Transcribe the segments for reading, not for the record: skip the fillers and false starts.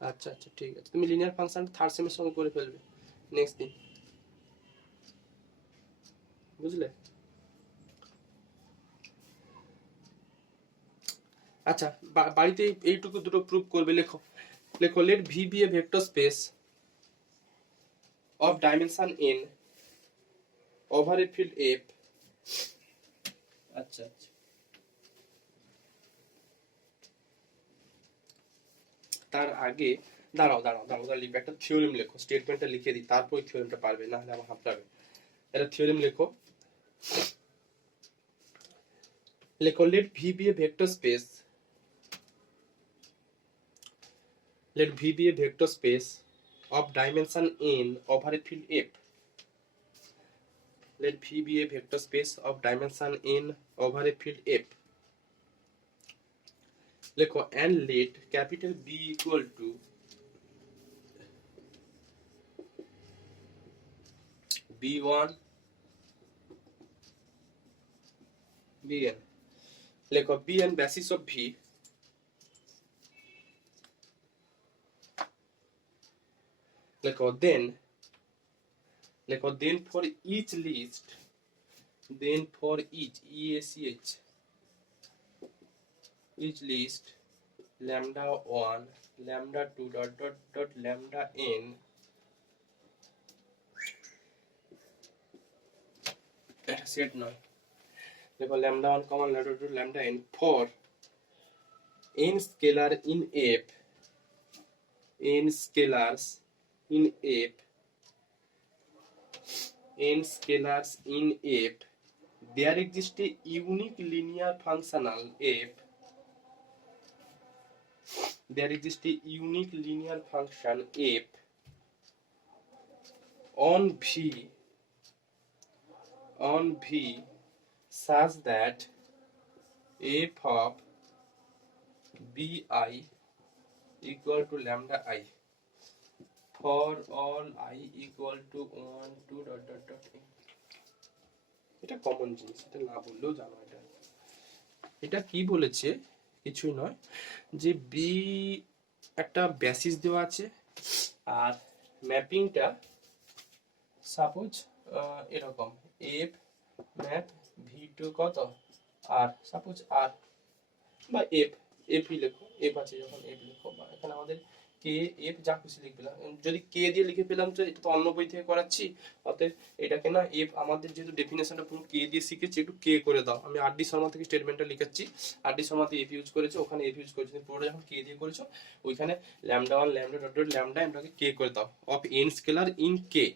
আচ্ছা আচ্ছা ঠিক আছে, তুমি লিনিয়ার ফাংশন থার্ড সেমের সঙ্গে করে ফেলবে নেক্সট দিন, বুঝলে? আচ্ছা, বাড়িতে এইটুকু দুটো প্রুফ করবে, লেখো লেখো let V be a vector space of dimension n over a field f। আচ্ছা আচ্ছা, তার আগে দাঁড়াও দাঁড়াও দাঁড়াও দাঁড়াও, লিখবে একটা থিওরেম লেখো, স্টেটমেন্টটা লিখে দিই, তারপর থিওরেমটা পারবে, না হলে আমার হাঁপড়াবে। একটা থিওরেম লেখো, লেখো let V be a vector space, let V be a vector space of dimension n over a field F. Let V be a vector space of dimension n over a field F. লেখো and let capital B equal to B1 Bn. লেখো Bn basis of V. লেখো then for each list, then for each EACH, each list lambda 1 lambda 2 dot lambda n set নয়, দেখো lambda 1 comma lambda 2 lambda n for n scalar in F, n scalars in F, n scalars in F, there exists a unique linear functional F, there exists a unique linear function F on V such that f of bi equal to lambda I for all I equal to 1 2 dot এটা common জিনিস, এটা না বললেও জানো। এটা এটা কি বলেছে, কিছুই নয়, যে বি একটা বেসিস দেওয়া আছে, আর ম্যাপিংটা সাপোজ এরকম এফ ম্যাপ ভি টু কত আর, সাপোজ আর বা এফ, এফই লেখো, এফ আছে যখন এফ লেখো, বা এখানে আমাদের কে এফ যা খুশি লিখবে না, যদি কে দিয়ে লিখে পেলাম তো এটা তো অন্য বই থেকে করাচ্ছি, অতএব এটাকে না এফ, আমাদের যেহেতু ডেফিনেশনটা পুরো কে দিয়ে শিখেছি, একটু কে করে দাও। আমি আর ডি শর্মা থেকে স্টেটমেন্টটা লিখাচ্ছি, আর ডি শর্মাতে এফ ইউজ করেছে, ওখানে এফ ইউজ করেছে, পুরোটা যখন কে দিয়ে করেছো ওইখানে lambda one lambda dot dot lambda এটাকে কে করে দাও, অফ এন স্কেলার ইন কে,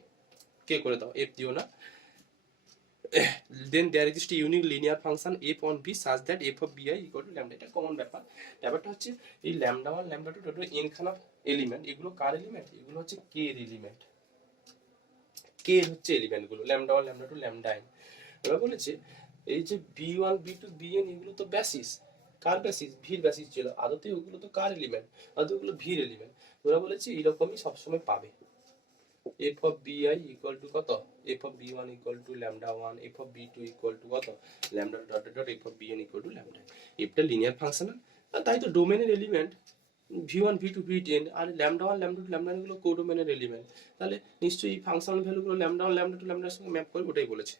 কে করে দাও, এফ দিও না। then there exists a unique linear function f on b such that f of bi equal to lambda। এটা কমন ব্যাপার। ব্যাপারটা হচ্ছে এই lambda 1 lambda 2 টোটাল n খানা এলিমেন্ট, এগুলো কার এলিমেন্ট, এগুলো হচ্ছে কে এর এলিমেন্ট, কে হচ্ছে এলিমেন্ট গুলো lambda 1 lambda 2 lambda n। ওরা বলেছে এই যে b1 b2 bn এগুলো তো বেসিস, কার বেসিস, ভির বেসিস ছিল, আদতে ওগুলো তো কার এলিমেন্ট, আদতে ওগুলো ভির এলিমেন্ট। ওরা বলেছে এরকমই সবসময় পাবে, f of bi equal to কত, f of b1 equal to lambda 1, f of b2 equal to কত lambda dot dot f of bn equal to lambda। এটা লিনিয়ার ফাংশনাল, তাই তো ডোমেনের এলিমেন্ট v1 v2 v10, আর lambda 1 lambda 2 lambda গুলো কোডোমেনের element, তাহলে নিশ্চয়ই functional ভ্যালুগুলো lambda 1 lambda 2 lambda এর সঙ্গে ম্যাপ করবে, ওটাই বলেছে।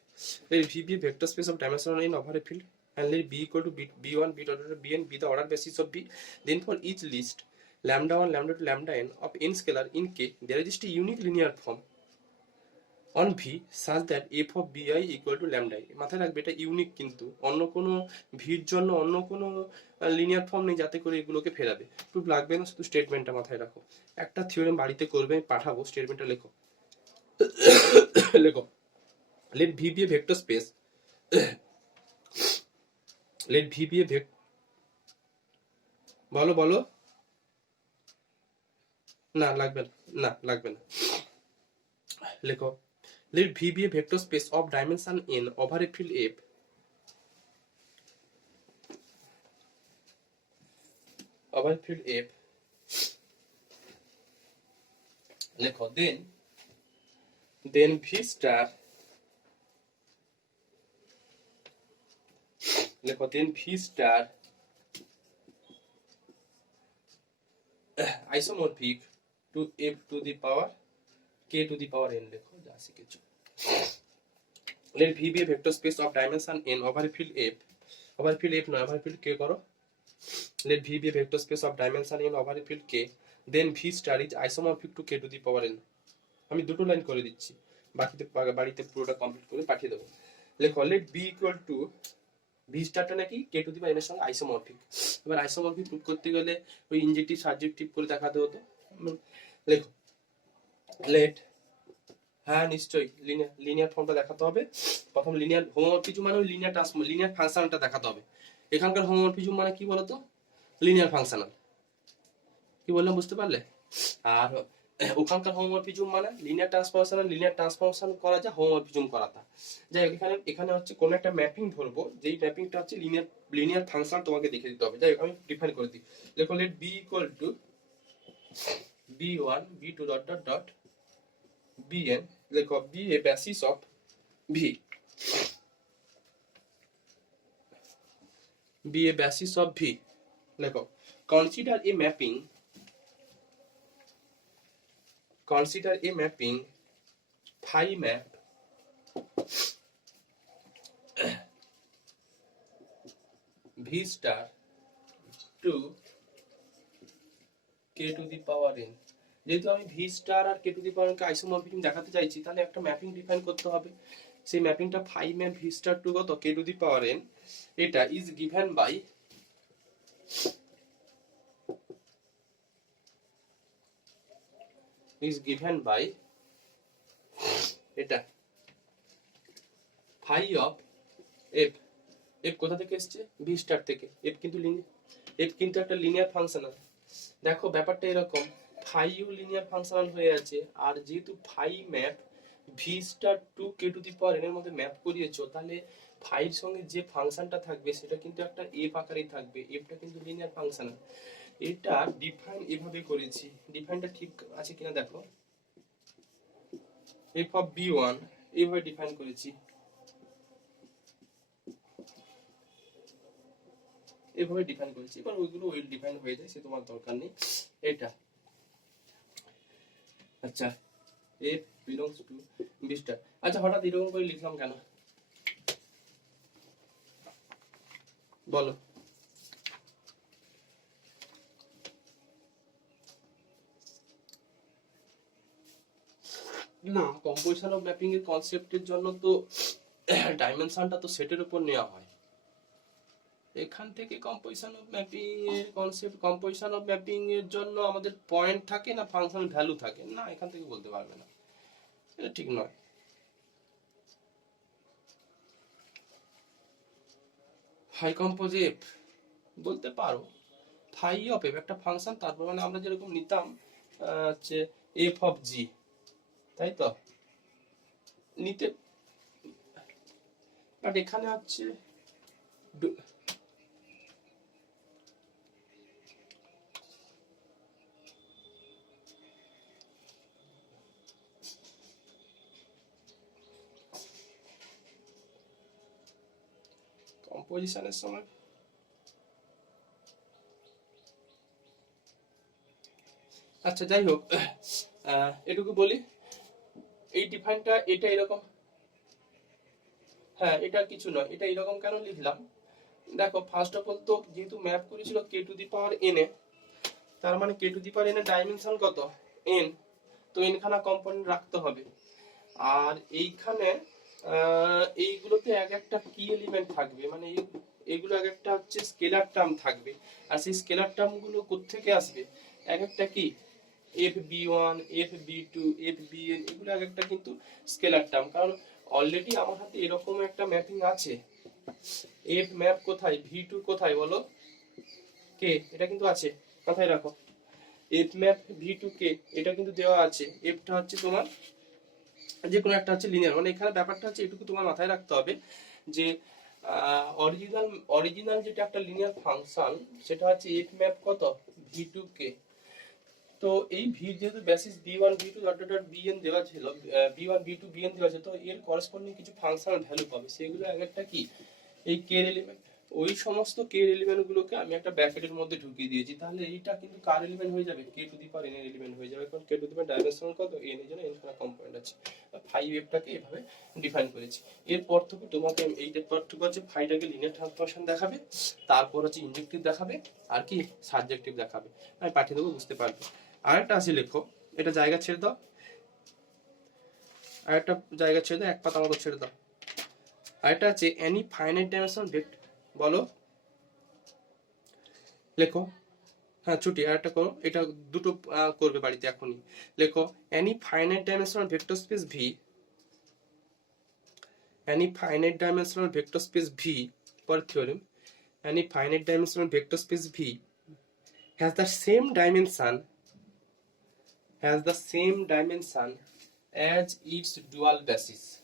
এই v be a vector space of dimension in over a field and let b equal to b1 b dot dot bn be the order basis of b, then for each list lambda 1 lambda 2 lambda n of n scalar in k there is just a unique linear form on v such that f of bi equal to lambda i। মাথায় রাখবে এটা unique, কিন্তু অন্য কোনো ভির জন্য অন্য কোনো লিনিয়ার ফর্ম নেই যাতে করে এগুলোকে ফেরাবে। প্রুফ লাগবে না, শুধু স্টেটমেন্টটা মাথায় রাখো। একটা থিওরেম বাড়িতে করবে, পাঠাবো, স্টেটমেন্টটা লেখো। লেখো let v be a vector space, let v be a vector, বলো বলো, না লাগবে না, না লাগবে না, লেখো let v be a vector space of dimension n over a field f, over a field f, লেখো then v star, লেখো then v star isomorphic to F to the power K to the power N লেখো যা শিখেছো। let v be a vector space of dimension n over field f, over field f নয় over field k করো, let v be a vector space of dimension n over field k, then v star is isomorphic to k to the power n। আমি দুটো line করে দিচ্ছি, বাড়িতে পুরোটা complete করে পাঠিয়ে দেবো। লেখো let b equal to v স্টারটা নাকি k টু দি পাওয়ার এর সঙ্গে আইসোমরফিক। এবার আইসোমরফিক প্রুফ করতে গেলে ওই ইনজেক্টিভ সাবজেক্টিভ করে দেখাতে হতো। লেখো let, হ্যাঁ নিশ্চয়ই লিনিয়ার ফর্মটা দেখাতে হবে। প্রথম লিনিয়ার হোমোমরফিজম মানে লিনিয়ার ফাংশনটা দেখাতে হবে। এখানকার হোমোমরফিজম মানে কি বলতো, লিনিয়ার ফাংশনাল। কি বললাম বুঝতে পারলে? আর ওখানকার হোমোমরফিজম মানে লিনিয়ার ট্রান্সফরমেশন করা যায়, হোমোমরফিজম করাটা। যাই হোক এখানে হচ্ছে কোন একটা ম্যাপিং ধরবো, যেই ম্যাপিংটা হচ্ছে লিনিয়ার ফাংশন তোমাকে দেখে দিতে হবে। যাই হোক আমি ডিফাইন করে দিই। দেখো let B equal to b1 b2 dot dot dot bn, লেখো b a basis of v, b a basis of v। লেখো consider a mapping phi map v star to k to the power n। যেহেতু আমি V star আর K to the power কে isomorphism দেখাতে চাইছি, তাহলে একটা ম্যাপিং ডিফাইন করতে হবে। সেই ম্যাপিংটা phi map V star to কত K to the power n, এটা ইজ গিভেন বাই এটা ফাই অফ এফ। এফ কোথা থেকে এসছে? ভি স্টার থেকে। এফ কিন্তু একটা লিনিয়ার ফাংশনাল। দেখো ব্যাপারটা এরকম, ফাই ইউ লিনিয়ার ফাংশনাল হয়ে আছে, আর যেহেতু phi map V star to K to the power N এর মধ্যে ম্যাপ করিয়েছো, তাহলে ফাইয়ের সঙ্গে যে ফাংশনটা থাকবে সেটা কিন্তু একটা এফ আকারেই থাকবে। এফটা কিন্তু লিনিয়ার ফাংশনাল। এটা ডিফাইন এভাবে করেছি, ডিফাইনটা ঠিক আছে কিনা দেখো। এফ অফ বি ওয়ান এইভাবে ডিফাইন করেছি, এভাবে ডিফাইন করেছি। এবার ওইগুলো ওয়েল ডিফাইন হয়ে যায়, সে তোমার দরকার নেই। এটা আচ্ছা f belongs to b star। আচ্ছা হঠাৎ এরকম করে লিখলাম কেন বলো? না, কম্পোজিশন অফ ম্যাপিং এর কনসেপ্টের জন্য তো ডাইমেনশনটা তো সেটের উপর নেওয়া হয়। এখান থেকে কম্পোজিশন অফ ম্যাপিং এর জন্য আমাদের পয়েন্ট থাকে না ফাংশন ভ্যালু থাকে না, এখান থেকে বলতে পারবে না, এটা ঠিক নয়। ফাই কম্পোজ এফ বলতে পারো, ফাই অফ এফ একটা ফাংশন, তারপর মানে আমরা যেরকম নিতাম হচ্ছে এফ অফ জি, তাই তো নিতে, বাট এখানে হচ্ছে কম্পোজিশনের সময় আচ্ছা যাই হোক এটুকু বলি, এই ডিফাইনটা এটা এরকম, হ্যাঁ এটা কিছু নয়, এটা এরকম কেন লিখলাম দেখো। ফার্স্ট অফ অল তো যেহেতু ম্যাপ করেছিল কে to the power N A, তার মানে কে টু দি পাওয়ার এন এর ডাইমেনশন কত এন, তো এন খানা কম্পোনেন্ট রাখতে হবে। আর এইখানে এইগুলোতে এক একটা কি এলিমেন্ট থাকবে, মানে এইগুলো এক একটা হচ্ছে স্কেলার টার্ম থাকবে। আর সেই স্কেলার টার্ম গুলো কোত্থেকে আসবে, এক একটা কি F B one, F B two, F B N, এগুলো এক একটা কিন্তু স্কেলার টার্ম। কারণ অলরেডি আমার হাতে এরকম একটা ম্যাপিং আছে। এফ ম্যাপ কোথায়, ভি টু কোথায় বলো, কে, এটা কিন্তু আছে, মাথায় রাখো। এফ ম্যাপ ভি টু কে এটা কিন্তু দেওয়া আছে। এফটা হচ্ছে তোমার যে কোনো একটা হচ্ছে লিনিয়ার, মানে এখানে ব্যাপারটা হচ্ছে এটুকু তোমার মাথায় রাখতে হবে যে অরিজিনাল যেটা একটা লিনিয়ার ফাংশন সেটা হচ্ছে এফ ম্যাপ কত ভি টু কে। তো এই ভি যেহেতু basis b1 b2 dot dot bn দেওয়া ছিল, b1 b2 bn দেওয়া ছিল, তো এর করেসপন্ডিং কিছু ফাংশনাল ভ্যালু পাবে, সেগুলো এক একটা কি এই কে এলিমেন্ট। ওই সমস্ত কে এলিমেন্ট গুলোকে আমি একটা ব্র্যাকেটের মধ্যে ঢুকিয়ে দিয়েছি, তাহলে এইটা কিন্তু কার এলিমেন্ট হয়ে যাবে, কে টু দি পাওয়ার এন এর এলিমেন্ট হয়ে যাবে, কারণ কে টু দি পাওয়ার ডাইমেনশনাল কত, এন এর জন্য এন খানা কম্পোনেন্ট আছে। 5f-টাকে এভাবে ডিফাইন করেছি। এরপর থেকে তোমাকে এইটার পার্থক্য হচ্ছে ফাইটাকে লিনিয়ার ট্রান্সফরমেশন দেখাবে, তারপর হচ্ছে ইনজেক্টিভ দেখাবে, আর কি সাবজেক্টিভ দেখাবে। আমি পাঠিয়ে দেবো, বুঝতে পারবে। আরেকটা আছে, লেখো, এটা জায়গা ছেড়ে দাও, আরেকটা জায়গা ছেড়ে দাও, এক পাতা মতো ছেড়ে দাও। আরেকটা আছে এনি ফাইনাইট ডাইমেনশনাল ভেক্টর, বলো, লেখো। হ্যাঁ ছুটি, আর একটা করো, এটা দুটো করবে বাড়িতে এখনই। লেখো, any finite dimensional vector space V, any finite dimensional vector space V per theorem, any finite dimensional vector space V has the same dimension as its dual basis,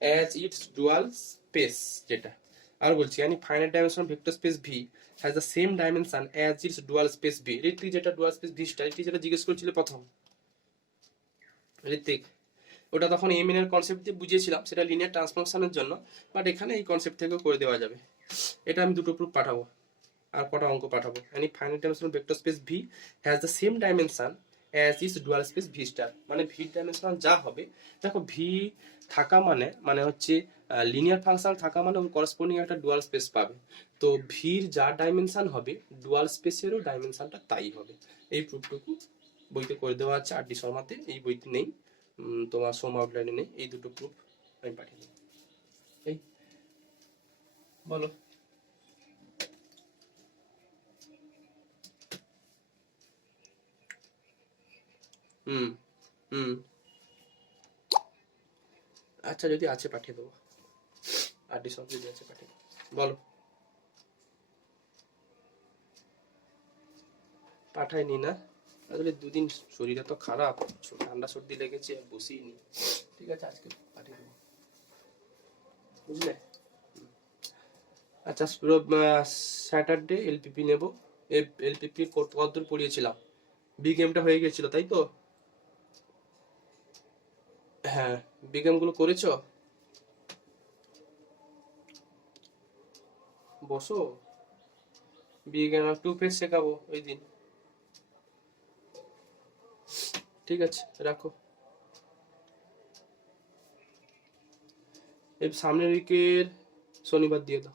as its dual space, যেটা আর বলছি any finite dimensional vector space V has the same dimension as its dual space V। Hrithik যেটা dual space V টা, ঋত্বিক যেটা জিজ্ঞেস করেছিল প্রথম, ঋত্বিক ওটা তখন এম এর কনসেপ্ট দিয়ে বুঝিয়েছিলাম, সেটা লিনিয়ার ট্রান্সফরমেশনের জন্য, বাট এখানে এই কনসেপ্ট থেকেও করে দেওয়া যাবে। এটা আমি দুটো প্রুফ পাঠাবো আর কটা অঙ্ক পাঠাবো। Any finite dimensional vector space V has the same dimension as is dual space V star, মানে ভি ডাইমেনশনাল যা হবে, দেখো ভি থাকা মানে হচ্ছে লিনিয়ার ফাংশন থাকা মানে ওর করসপন্ডিং একটা ডুয়াল স্পেস পাবে। তো ভির যা ডাইমেনশন হবে, ডুয়াল স্পেসেরও ডাইমেনশনটা তাই হবে। এই প্রুফটুকু বইতে করে দেওয়া আছে, আর ডি শর্মাতে, এই বইতে নেই, তোমার সোম আউটলাইনে নেই। এই দুটো প্রুফ আমি পাঠিয়ে দেবো। এই বলো, হুম হুম আচ্ছা যদি আছে পাঠিয়ে দেবো, আর ডি শর্ম যদি আছে পাঠিয়ে দেবো। বলো, পাঠাইনি না, আসলে দুদিন শরীরটা তো খারাপ, ঠান্ডা সর্দি লেগেছে, বসিনি। ঠিক আছে, আজকে পাঠিয়ে দেবো, বুঝলে। আচ্ছা স্যাটারডে এলপিপি নেব। এলপিপি কতদূর পড়িয়েছিলাম, বি গেমটা হয়ে গেছিল তাই তো? হ্যাঁ, বি গেম গুলো করেছো? বসো, বি গেম টু পেজ শেখাবো ওই দিন। ঠিক আছে, রাখো। এই সামনের উইকের শনিবার দিয়ে দাও।